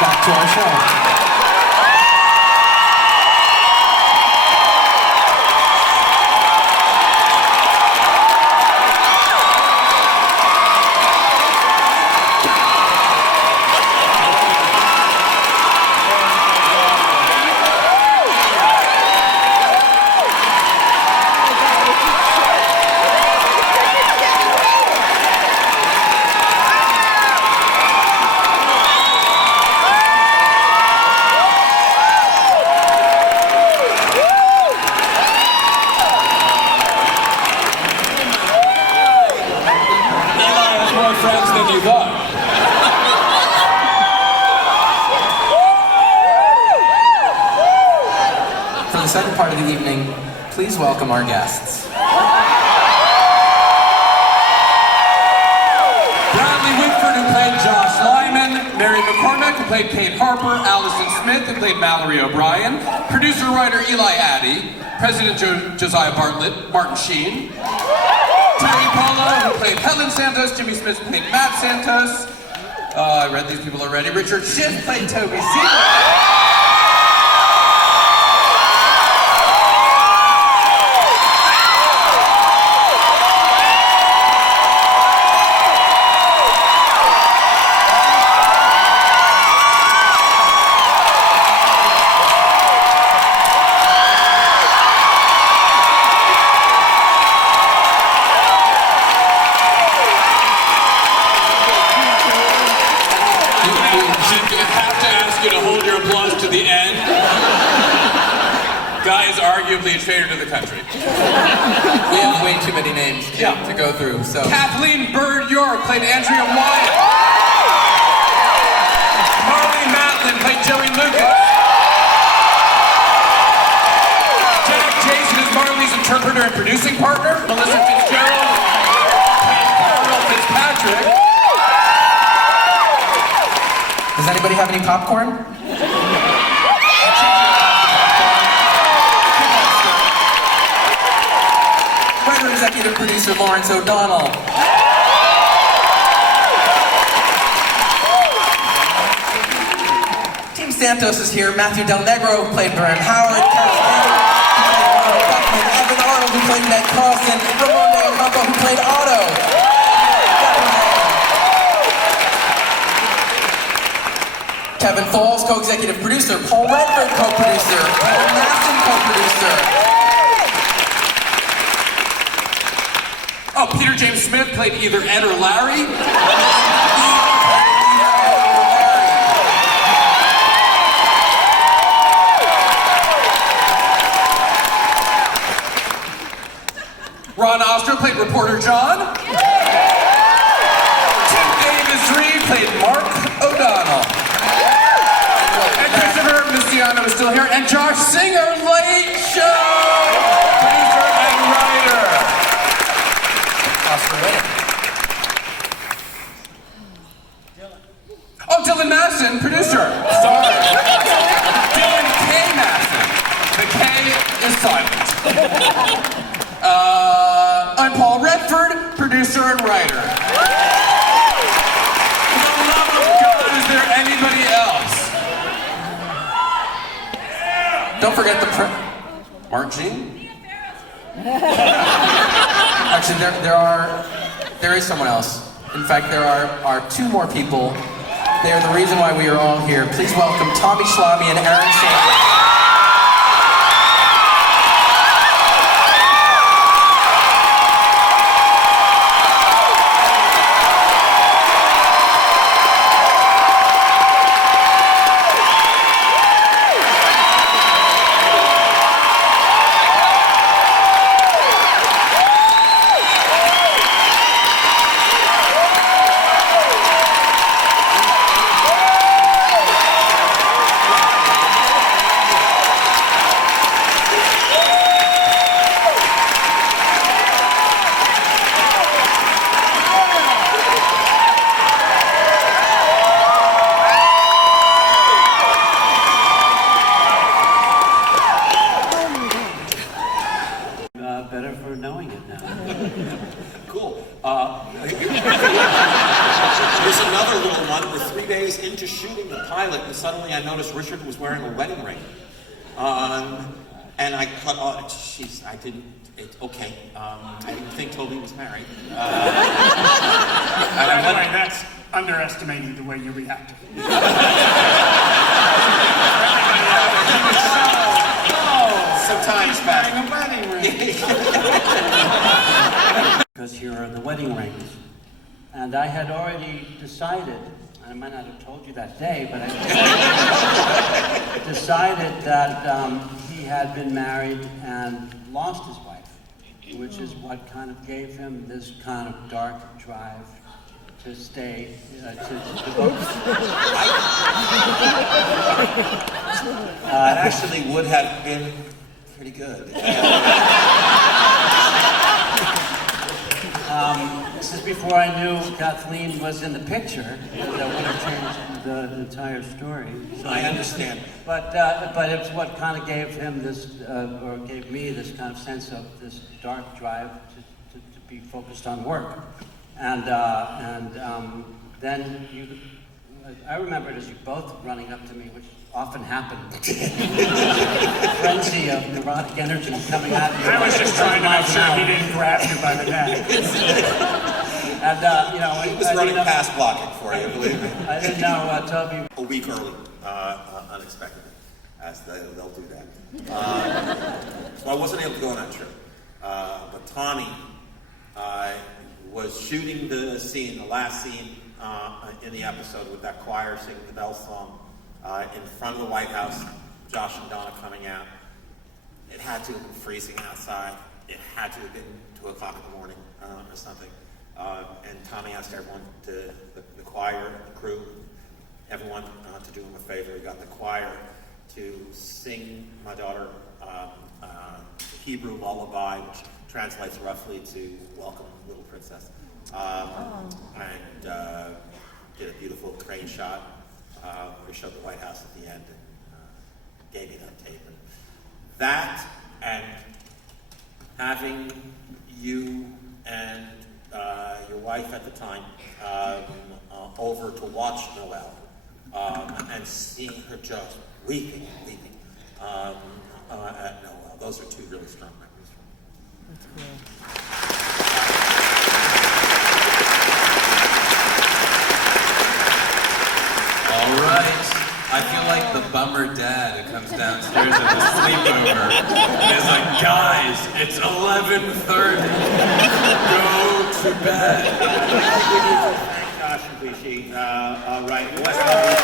back to our show. For the second part of the evening, please welcome our guests. Bradley Whitford, who played Josh Lyman, Mary McCormack, who played Kate Harper, Allison Smith, who played Mallory O'Brien, producer-writer Eli Addy, President Josiah Bartlett, Martin Sheen, Terry Polo, who played Helen Santos, Jimmy Smith played Matt Santos, I read these people already, Richard Schiff played Toby Sealer. Guy is arguably a traitor to the country. We have way too many names to go through, so. Kathleen Bird York played Andrea Wyatt. Marley Matlin played Joey Lucas. Jack Jason is Marley's interpreter and producing partner. Melissa Fitzgerald played Carol Fitzpatrick. Does anybody have any popcorn? Executive producer Lawrence O'Donnell. Team Santos is here. Matthew Del Negro, who played Baron Howard. Evan Arnold, who played Ned Carlson. Ramon De Ocampo, who played Otto. Kevin Falls, co-executive producer. Paul Redford, co-producer. Paul Masson, co-producer. Oh, Peter James Smith played either Ed or Larry. Ron Ostro played reporter John. Tim Davis-Reed played Mark O'Donnell. And Christopher Mistiano is still here. And Josh Singer, Late Show producer and writer. Oh, Dylan Masson, producer. Sorry. Dylan K. Masson. The K is silent. I'm Paul Redford, producer and writer. For the love of God, is there anybody else? Don't forget the Mark Jean? Actually, there is someone else. In fact, there are two more people. They are the reason why we are all here. Please welcome Tommy Schlamme and Aaron Sanders. we're 3 days into shooting the pilot, and suddenly I noticed Richard was wearing a wedding ring. And I thought, oh, jeez, I didn't, okay. I didn't think Toby was married. By the way, that's underestimating the way you reacted. Sometimes back. A wedding ring. Because here are the wedding rings. And I had already decided, I might not have told you that day, but I decided that he had been married and lost his wife, which is what kind of gave him this kind of dark drive to stay, to devote. It actually would have been pretty good. This is before I knew Kathleen was in the picture. That would have changed the entire story. So I understand. But it's what kind of gave him this, or gave me this kind of sense of this dark drive to be focused on work. And then I remember it as you both running up to me, which often happened. Frenzy of neurotic energy coming at you. I was just trying to make sure he didn't grab you by the neck. And you know, He was running past blocking for you, believe me. I didn't know Toby. A week early, unexpectedly, as they'll do that. So I wasn't able to go on that trip. But Tommy was shooting the scene, the last scene in the episode with that choir singing the Bell song in front of the White House, Josh and Donna coming out. It had to have been freezing outside. It had to have been 2 o'clock in the morning or something. And Tommy asked everyone, the choir, the crew, everyone to do him a favor. He got the choir to sing my daughter the Hebrew lullaby, which translates roughly to "Welcome, Little Princess," and did a beautiful crane shot where we showed the White House at the end and gave me that tape. And that and having you and your wife at the time over to watch Noelle and seeing her just weeping at Noelle. Those are 2 really strong memories for me. That's cool. All right. I feel like the bummer dad who comes downstairs at the sleepover and is like, guys, it's 11:30. Go to bed. Thank Josh and Rishi. All right, West Hollywood.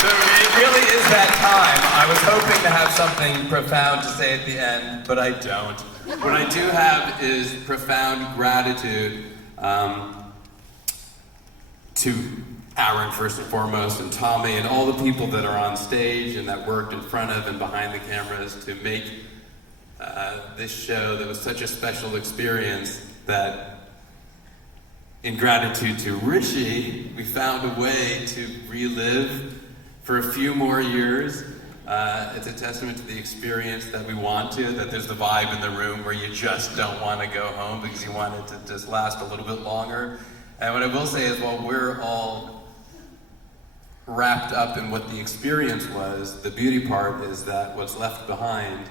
So it really is that time. I was hoping to have something profound to say at the end, but I don't. What I do have is profound gratitude to Aaron first and foremost, and Tommy, and all the people that are on stage and that worked in front of and behind the cameras to make this show that was such a special experience that, in gratitude to Rishi, we found a way to relive for a few more years. It's a testament to the experience that we want to, that there's the vibe in the room where you just don't want to go home because you want it to just last a little bit longer. And what I will say is, while we're all wrapped up in what the experience was, the beauty part is that what's left behind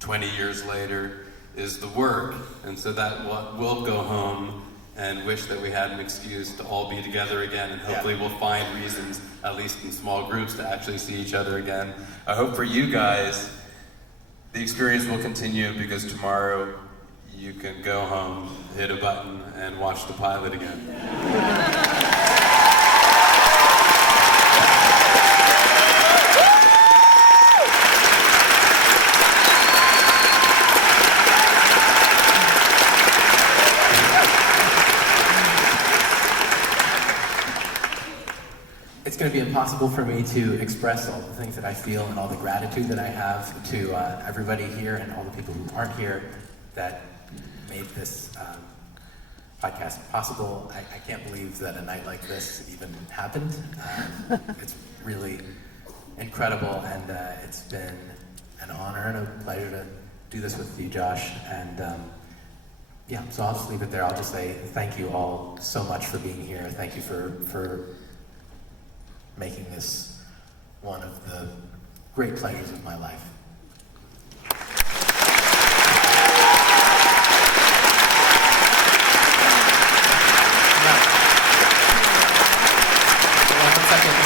20 years later is the work. And so that we'll go home and wish that we had an excuse to all be together again, and hopefully we'll find reasons, at least in small groups, to actually see each other again. I hope for you guys, the experience will continue, because tomorrow you can go home, hit a button, and watch the pilot again. It's going to be impossible for me to express all the things that I feel and all the gratitude that I have to everybody here and all the people who aren't here that made this podcast possible. I can't believe that a night like this even happened. It's really incredible, and it's been an honor and a pleasure to do this with you, Josh. And yeah, so I'll just leave it there. I'll just say thank you all so much for being here. Thank you for making this one of the great pleasures of my life.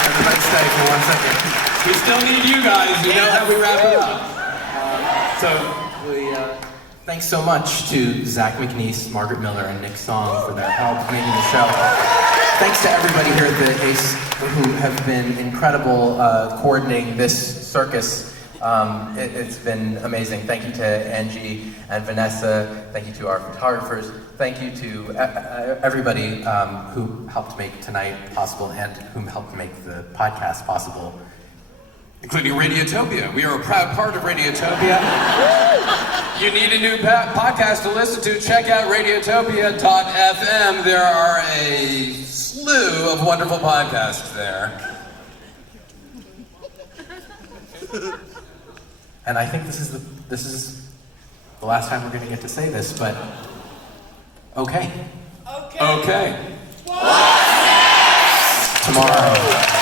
Everybody stay for 1 second. We still need you guys. You know how we wrap it up. Thanks so much to Zach McNeese, Margaret Miller, and Nick Song for their help making the show. Thanks to everybody here at the ACE who have been incredible coordinating this circus. It's been amazing. Thank you to Angie and Vanessa. Thank you to our photographers. Thank you to everybody who helped make tonight possible and who helped make the podcast possible. Including Radiotopia. We are a proud part of Radiotopia. You need a new podcast to listen to, check out Radiotopia.fm. There are a slew of wonderful podcasts there. And I think this is the last time we're going to get to say this, but okay. Okay. Tomorrow.